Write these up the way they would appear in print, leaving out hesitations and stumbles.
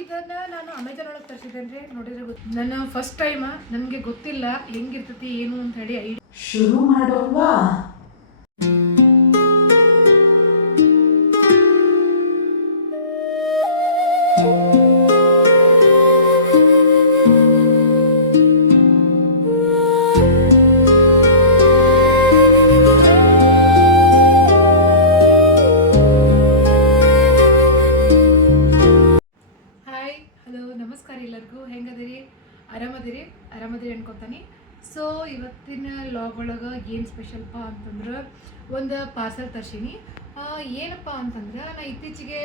ಇದನ್ನ ನಾನು ಅಮೆಜಾನ್ ಒಳಗೆ ತರಿಸಿದ್ದೇನೆ ನೋಡಿದ್ರೆ ನನ್ನ ಫಸ್ಟ್ ಟೈಮ್ ನನಗೆ ಗೊತ್ತಿಲ್ಲ ಹೆಂಗಿರ್ತೈತಿ ಏನು ಅಂತ ಹೇಳಿ ಐಡಿಯಾ ಶುರು ಮಾಡೋವಾ. ನಮಸ್ಕಾರ ಎಲ್ಲರಿಗೂ, ಹೆಂಗದಿರಿ? ಆರಾಮದಿರಿ ಅನ್ಕೋತಾನೆ. ಸೊ ಇವತ್ತಿನ ಲಾಗ್ ಒಳಗೆ ಏನು ಸ್ಪೆಷಲ್ಪ್ಪ ಅಂತಂದ್ರೆ ಒಂದು ಪಾರ್ಸಲ್ ತರ್ಸೀನಿ. ಏನಪ್ಪ ಅಂತಂದ್ರೆ ನಾನು ಇತ್ತೀಚೆಗೆ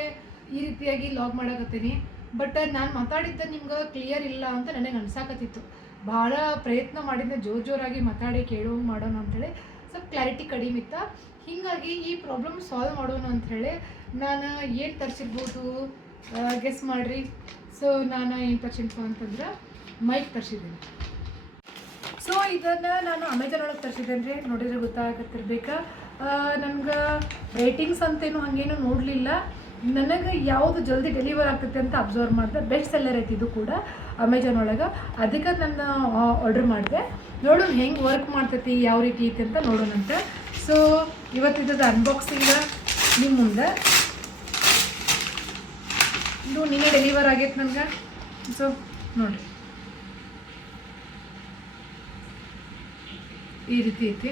ಈ ರೀತಿಯಾಗಿ ಲಾಗ್ ಮಾಡಕತ್ತೀನಿ. ಬಟ್ ನಾನು ಮಾತಾಡಿದ್ದ ನಿಮ್ಗೆ ಕ್ಲಿಯರ್ ಇಲ್ಲ ಅಂತ ನನಗೆ ಅನ್ಸಾಕತ್ತಿತ್ತು. ಭಾಳ ಪ್ರಯತ್ನ ಮಾಡಿದ್ದೆ ಜೋರಾಗಿ ಮಾತಾಡಿ ಕೇಳೋ ಮಾಡೋಣ ಅಂಥೇಳಿ ಸ್ವಲ್ಪ ಕ್ಲಾರಿಟಿ ಕಡಿಮೆ ಇತ್ತು. ಹೀಗಾಗಿ ಈ ಪ್ರಾಬ್ಲಮ್ ಸಾಲ್ವ್ ಮಾಡೋಣ ಅಂಥೇಳಿ ನಾನು ಏನು ತರಿಸಿರ್ಬೋದು ಗೆಸ್ ಮಾಡಿರಿ. ಸೊ ನಾನು ಏನು ತರ್ಸಿನಪ್ಪ ಅಂತಂದ್ರೆ ಮೈಕ್ ತರಿಸಿದ್ದೀನಿ. ಸೊ ಇದನ್ನು ನಾನು ಅಮೆಜಾನ್ ಒಳಗೆ ತರಿಸಿದ್ದೇನೆ ನೋಡಿದ್ರೆ ಗೊತ್ತಾಗತ್ತಿರ್ಬೇಕಾ. ನನಗೆ ರೇಟಿಂಗ್ಸ್ ಅಂತೇನು ಹಾಗೇನು ನೋಡಲಿಲ್ಲ. ನನಗೆ ಯಾವುದು ಜಲ್ದಿ ಡೆಲಿವರ್ ಆಗ್ತೈತೆ ಅಂತ ಅಬ್ಸರ್ವ್ ಮಾಡಿದೆ. ಬೆಸ್ಟ್ ಸೆಲ್ಲರ್ ಐತಿ ಇದು ಕೂಡ ಅಮೆಜಾನ್ ಒಳಗೆ. ಅದಕ್ಕೆ ನಾನು ಆರ್ಡ್ರ್ ಮಾಡಿದೆ. ನೋಡೋಣ ಹೆಂಗೆ ವರ್ಕ್ ಮಾಡ್ತೈತಿ, ಯಾವ ರೀತಿ ಐತಿ ಅಂತ ನೋಡೋಣಂತ. ಸೊ ಇವತ್ತಿದ್ದು ಅನ್ಬಾಕ್ಸಿಂಗ್ ನಿಮ್ಮ ಮುಂದೆ. ಇದು ನಿನ್ನೆ ಡೆಲಿವರ್ ಆಗೈತೆ ನನಗೆ. ಸೊ ನೋಡಿರಿ ಈ ರೀತಿ ಐತಿ.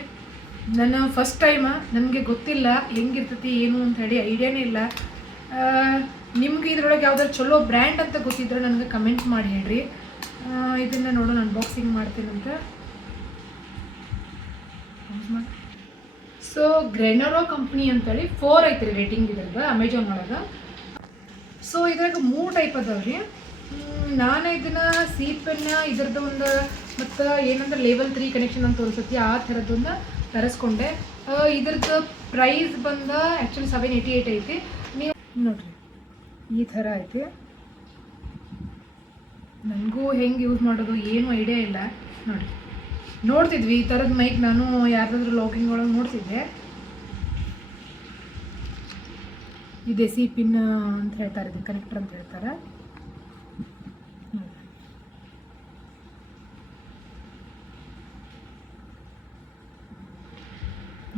ನನ್ನ ಫಸ್ಟ್ ಟೈಮ್, ನನಗೆ ಗೊತ್ತಿಲ್ಲ ಹೆಂಗಿರ್ತೈತಿ ಏನು ಅಂತ ಹೇಳಿ ಐಡಿಯಾನೇ ಇಲ್ಲ. ನಿಮ್ಗೆ ಇದ್ರೊಳಗೆ ಯಾವ್ದಾದ್ರು ಚಲೋ ಬ್ರ್ಯಾಂಡ್ ಅಂತ ಗೊತ್ತಿದ್ರೆ ನನಗೆ ಕಮೆಂಟ್ ಮಾಡಿ ಹೇಳ್ರಿ. ಇದನ್ನು ನೋಡೋಣ ಅನ್ಬಾಕ್ಸಿಂಗ್ ಮಾಡ್ತೀನಂತ. ಸೊ ಗ್ರೆನರೋ ಕಂಪ್ನಿ ಅಂತೇಳಿ 4 ಐತ್ರಿ ರೇಟಿಂಗ್ ಇದ್ರದ್ದು ಅಮೆಜಾನ್ ಒಳಗೆ. ಸೊ ಇದ್ರಾಗ 3 ಟೈಪ್ ಅದಾವ್ರಿ. ನಾನು ಇದನ್ನು ಸೀಪನ್ನು ಇದ್ರದ್ದು ಒಂದು ಮತ್ತು ಏನಂದ್ರೆ ಲೆವೆಲ್ 3 ಕನೆಕ್ಷನ್ ಅಂತ ತೋರಿಸುತ್ತೆ, ಆ ಥರದ್ದೊಂದು ತರಿಸ್ಕೊಂಡೆ. ಇದ್ರದ್ದು ಪ್ರೈಸ್ ಬಂದ ಆ್ಯಕ್ಚುಲಿ 788 ಐತಿ. ನೀವು ನೋಡಿರಿ ಈ ಥರ ಐತಿ. ನನಗೂ ಹೆಂಗೆ ಯೂಸ್ ಮಾಡೋದು ಏನು ಐಡಿಯಾ ಇಲ್ಲ. ನೋಡ್ತಿದ್ವಿ ಈ ಥರದ ಮೈಕ್ ನಾನು ಯಾರ್ದಾದ್ರೂ ಲಾಗಿಂಗ್ ಒಳಗೆ ನೋಡ್ತಿದ್ದೆ. ಇದೆ ಸಿ ಪಿನ್ ಅಂತ ಹೇಳ್ತಾರೆ, ಇದು ಕನೆಕ್ಟರ್ ಅಂತ ಹೇಳ್ತಾರೆ.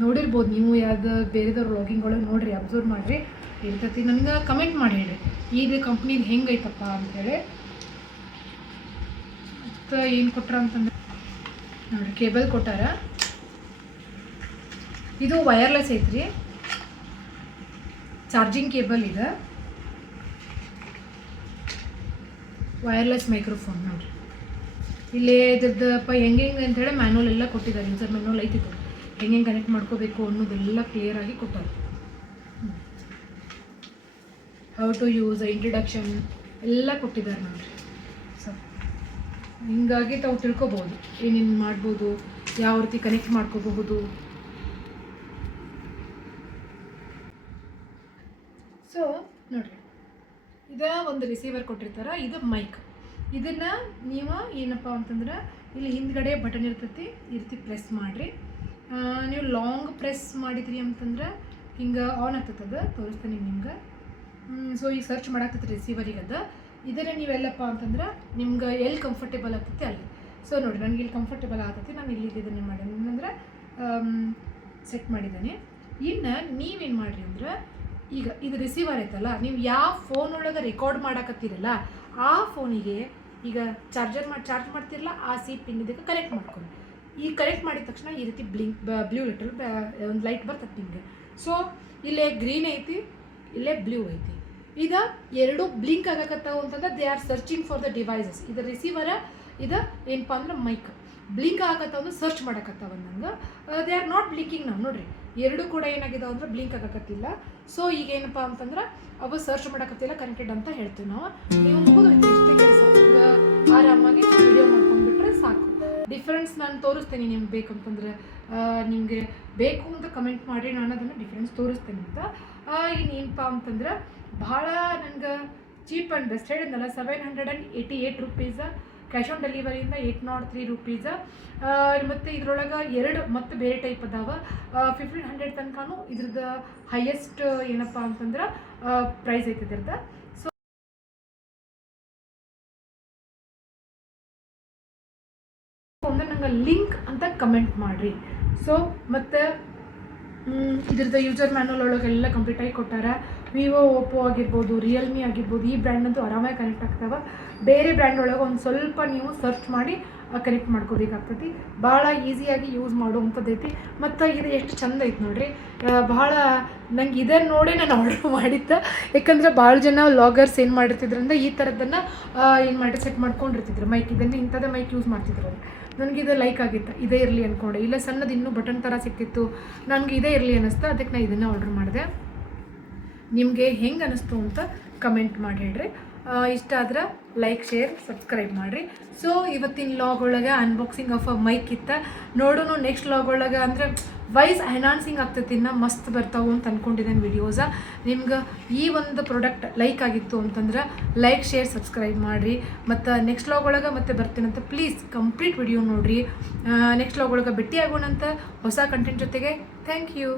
ನೋಡಿರ್ಬೋದು ನೀವು, ಯಾವ್ದು ಬೇರೆದವ್ರು ಲಾಗಿಂಗ್ ಒಳಗೆ ನೋಡಿರಿ, ಅಬ್ಸರ್ವ್ ಮಾಡಿರಿ ಇರ್ತೈತಿ. ನನಗೆ ಕಮೆಂಟ್ ಮಾಡಿ ಹೇಳ್ರಿ ಇದು ಕಂಪ್ನಿದು ಹೆಂಗೈತಪ್ಪ ಅಂಥೇಳಿ. ಮತ್ತು ಏನು ಕೊಟ್ಟಾರ ಅಂತಂದ್ರೆ ನೋಡಿರಿ, ಕೇಬಲ್ ಕೊಟ್ಟಾರ. ಇದು ವಯರ್ಲೆಸ್ ಐತ್ರಿ, ಚಾರ್ಜಿಂಗ್ ಕೇಬಲ್ ಇದೆ, ವಯರ್ಲೆಸ್ ಮೈಕ್ರೋಫೋನ್. ನೋಡಿರಿ ಇಲ್ಲೇ ಇದ್ರದ್ದಪ್ಪ ಹೆಂಗೆ ಅಂಥೇಳಿ ಮ್ಯಾನುವಲ್ ಎಲ್ಲ ಕೊಟ್ಟಿದ್ದಾರೆ. ಯೂಸರ್ ಮ್ಯಾನುವಲ್ ಐತಿತ್ತು, ಹೆಂಗೆ ಕನೆಕ್ಟ್ ಮಾಡ್ಕೋಬೇಕು ಅನ್ನೋದೆಲ್ಲ ಕ್ಲಿಯರಾಗಿ ಕೊಟ್ಟಾರೆ. ಹೌ ಟು ಯೂಸ್, ಇಂಟ್ರಡಕ್ಷನ್ ಎಲ್ಲ ಕೊಟ್ಟಿದ್ದಾರೆ ನೋಡಿರಿ. ಸೊ ಹಿಂಗಾಗಿ ತಾವು ತಿಳ್ಕೊಬೋದು ಏನೇನು ಮಾಡ್ಬೋದು, ಯಾವ ರೀತಿ ಕನೆಕ್ಟ್ ಮಾಡ್ಕೋಬಹುದು. ಸೊ ನೋಡಿರಿ, ಇದು ಒಂದು ರಿಸೀವರ್ ಕೊಟ್ಟಿರ್ತಾರೆ, ಇದು ಮೈಕ್. ಇದನ್ನು ನೀವು ಏನಪ್ಪ ಅಂತಂದ್ರೆ ಇಲ್ಲಿ ಹಿಂದ್ಗಡೆ ಬಟನ್ ಇರ್ತೈತಿ, ಈ ರೀತಿ ಪ್ರೆಸ್ ಮಾಡಿರಿ. ನೀವು ಲಾಂಗ್ ಪ್ರೆಸ್ ಮಾಡಿದ್ರಿ ಅಂತಂದ್ರೆ ಹಿಂಗೆ ಆನ್ ಆಗ್ತದೆ. ತೋರಿಸ್ತೀನಿ ನಿಮ್ಗೆ. ಸೊ ಈಗ ಸರ್ಚ್ ಮಾಡಾಕ್ತೈತಿ ರಿಸೀವರಿಗೆ. ಇದನ್ನು ನೀವೆಲ್ಲಪ್ಪ ಅಂತಂದ್ರೆ ನಿಮ್ಗೆ ಎಲ್ಲಿ ಕಂಫರ್ಟೇಬಲ್ ಆಗ್ತೈತಿ ಅಲ್ಲಿ. ಸೊ ನೋಡಿ ನನಗೆ ಇಲ್ಲಿ ಕಂಫರ್ಟೇಬಲ್ ಆಗ್ತೈತಿ, ನಾನು ಇಲ್ಲಿ ಇದನ್ನು ಮಾಡಿ ಅಂದರೆ ಸೆಟ್ ಮಾಡಿದ್ದೇನೆ. ಇನ್ನು ನೀವೇನು ಮಾಡಿರಿ ಅಂದ್ರೆ, ಈಗ ಇದು ರಿಸೀವರ್ ಐತಲ್ಲ, ನೀವು ಯಾವ ಫೋನ್ ಒಳಗೆ ರೆಕಾರ್ಡ್ ಮಾಡಕತ್ತೀರಲ್ಲ ಆ ಫೋನಿಗೆ ಈಗ ಚಾರ್ಜ್ ಮಾಡ್ತಿರಲ್ಲ, ಆ ಸಿ ಪಿನ್ ಇದಕ್ಕೆ ಕನೆಕ್ಟ್ ಮಾಡ್ಕೊಂಡು ಈ ಕನೆಕ್ಟ್ ಮಾಡಿದ ತಕ್ಷಣ ಈ ರೀತಿ ಬ್ಲೂ ಲಿಟಲ್ ಒಂದು ಲೈಟ್ ಬರ್ತದೆ ನಿಮಗೆ. ಸೊ ಇಲ್ಲೇ ಗ್ರೀನ್ ಐತಿ, ಇಲ್ಲೇ ಬ್ಲೂ ಐತಿ. ಇದು ಎರಡು ಬ್ಲಿಂಕ್ ಆಗಕತ್ತಾವ ಅಂತಂದ್ರೆ they are searching for the devices. ಇದು ರಿಸೀವರ, ಇದು ಏನಪ್ಪ ಅಂದ್ರೆ ಮೈಕ್. ಬ್ಲಿಂಕ್ ಆಗತ್ತಾವ ಅಂದ್ರೆ ಸರ್ಚ್ ಮಾಡಕತ್ತಾವ ನಂಗೆ. They are not blinking. ನಾವು ನೋಡಿರಿ ಎರಡೂ ಕೂಡ ಏನಾಗಿದಾವೆ ಅಂದ್ರೆ ಬ್ಲಿಂಕ್ ಆಗಕತ್ತಿಲ್ಲ. ಸೊ ಈಗ ಏನಪ್ಪ ಅಂತಂದ್ರೆ ಅವು ಸರ್ಚ್ ಮಾಡಕತ್ತಿಲ್ಲ, ಕನೆಕ್ಟೆಡ್ ಅಂತ ಹೇಳ್ತೀವಿ ನಾವು. ನೀವು ಮುಗಿದೋಯ್ತು ಇಷ್ಟೇ ಕೆಲಸ. ಆರಾಮಾಗಿ ವಿಡಿಯೋ ಮಾಡ್ಕೊಂಡ್ಬಿಟ್ರೆ ಸಾಕು. ಡಿಫ್ರೆನ್ಸ್ ನಾನು ತೋರಿಸ್ತೇನೆ ನಿಮ್ಗೆ ಬೇಕಂತಂದ್ರೆ. ನಿಮಗೆ ಬೇಕು ಅಂತ ಕಮೆಂಟ್ ಮಾಡಿ, ನಾನು ಅದನ್ನು ಡಿಫ್ರೆನ್ಸ್ ತೋರಿಸ್ತೇನೆ ಅಂತ. ಇನ್ನೇನಪ್ಪ ಅಂತಂದ್ರೆ ಭಾಳ ನನಗೆ ಚೀಪ್ ಆ್ಯಂಡ್ ಬೆಸ್ಟ್ ಹೇಳಿದ್ನಲ್ಲ, 788 ರುಪೀಸ. ಕ್ಯಾಶ್ ಆನ್ ಡೆಲಿವರಿಯಿಂದ 803 ರುಪೀಸ. ಮತ್ತು ಇದ್ರೊಳಗೆ 2 ಮತ್ತು ಬೇರೆ ಟೈಪ್ ಅದಾವೆ. 1500 ತನಕನೂ ಇದ್ರದ್ದು ಹೈಯೆಸ್ಟ್ ಏನಪ್ಪ ಅಂತಂದ್ರೆ ಪ್ರೈಸ್ ಐತೆ ಇದ್ರದ್ದು. ಅಂದ್ರೆ ನಂಗೆ ಲಿಂಕ್ ಅಂತ ಕಮೆಂಟ್ ಮಾಡಿರಿ. ಸೊ ಮತ್ತು ಇದ್ರದ್ದು ಯೂಸರ್ ಮ್ಯಾನುವಲ್ ಒಳಗೆಲ್ಲ ಕಂಪ್ಲೀಟಾಗಿ ಕೊಟ್ಟಾರ. ವಿವೋ, ಓಪೋ ಆಗಿರ್ಬೋದು, ರಿಯಲ್ಮಿ ಆಗಿರ್ಬೋದು, ಈ ಬ್ರ್ಯಾಂಡಂತೂ ಆರಾಮಾಗಿ ಕನೆಕ್ಟ್ ಆಗ್ತಾವೆ. ಬೇರೆ ಬ್ರ್ಯಾಂಡ್ ಒಳಗೆ ಒಂದು ಸ್ವಲ್ಪ ನೀವು ಸರ್ಚ್ ಮಾಡಿ ಕನೆಕ್ಟ್ ಮಾಡ್ಕೋಬೇಕಾಗ್ತೈತಿ. ಭಾಳ ಈಸಿಯಾಗಿ ಯೂಸ್ ಮಾಡುವಂಥದ್ದೈತಿ. ಮತ್ತು ಇದು ಎಷ್ಟು ಚಂದ ಐತೆ ನೋಡಿರಿ. ಭಾಳ ನಂಗೆ ಇದನ್ನು ನೋಡಿ ನಾನು ಆರ್ಡರ್ ಮಾಡಿದ್ದೆ. ಯಾಕಂದರೆ ಭಾಳ ಜನ ವ್ಲಾಗರ್ಸ್ ಏನು ಮಾಡಿರ್ತಿದ್ರಿಂದ ಈ ಥರದ್ದನ್ನು ಏನು ಮಾಡಿ ಸೆಟ್ ಮಾಡ್ಕೊಂಡಿರ್ತಿದ್ರು ಮೈಕ್. ಇದನ್ನು ಇಂಥದ್ದೇ ಮೈಕ್ ಯೂಸ್ ಮಾಡ್ತಿದ್ರು. ನನಗಿದು ಲೈಕ್ ಆಗಿತ್ತು, ಇದೇ ಇರಲಿ ಅಂದ್ಕೊಂಡೆ. ಇಲ್ಲ ಸಣ್ಣದು ಇನ್ನೂ ಬಟನ್ ಥರ ಸಿಕ್ತಿತ್ತು, ನನಗೆ ಇದೇ ಇರಲಿ ಅನ್ನಿಸ್ತು. ಅದಕ್ಕೆ ನಾನು ಇದನ್ನು ಆರ್ಡ್ರ್ ಮಾಡಿದೆ. ನಿಮಗೆ ಹೆಂಗೆ ಅನ್ನಿಸ್ತು ಅಂತ ಕಮೆಂಟ್ ಮಾಡಿ ಹೇಳ್ರಿ. ಇಷ್ಟ ಆದ್ರೆ ಲೈಕ್, ಶೇರ್, ಸಬ್ಸ್ಕ್ರೈಬ್ ಮಾಡಿರಿ. ಸೊ ಇವತ್ತಿನ ಲಾಗ್ ಒಳಗೆ ಅನ್ಬಾಕ್ಸಿಂಗ್ ಆಫ್ ಅ ಮೈಕ್ ಇತ್ತು. ನೋಡೋಣ ನೆಕ್ಸ್ಟ್ ಲಾಗ್ ಒಳಗೆ ಅಂದರೆ ವಾಯ್ಸ್ ಎನ್ಹಾನ್ಸಿಂಗ್ ಆಗ್ತೈತಿ, ಇನ್ನು ಮಸ್ತ್ ಬರ್ತಾವೆ ಅಂತ ಅಂದ್ಕೊಂಡಿದ್ದೇನೆ ವೀಡಿಯೋಸ. ನಿಮ್ಗೆ ಈ ಒಂದು ಪ್ರಾಡಕ್ಟ್ ಲೈಕ್ ಆಗಿತ್ತು ಅಂತಂದ್ರೆ ಲೈಕ್, ಶೇರ್, ಸಬ್ಸ್ಕ್ರೈಬ್ ಮಾಡಿರಿ. ಮತ್ತು ನೆಕ್ಸ್ಟ್ ಲಾಗ್ ಒಳಗೆ ಮತ್ತೆ ಬರ್ತೀನಂತ ಪ್ಲೀಸ್ ಕಂಪ್ಲೀಟ್ ವಿಡಿಯೋ ನೋಡಿರಿ. ನೆಕ್ಸ್ಟ್ ಲಾಗ್ ಒಳಗೆ ಭೇಟಿ ಆಗೋಣಂತ ಹೊಸ ಕಂಟೆಂಟ್ ಜೊತೆಗೆ. Thank you.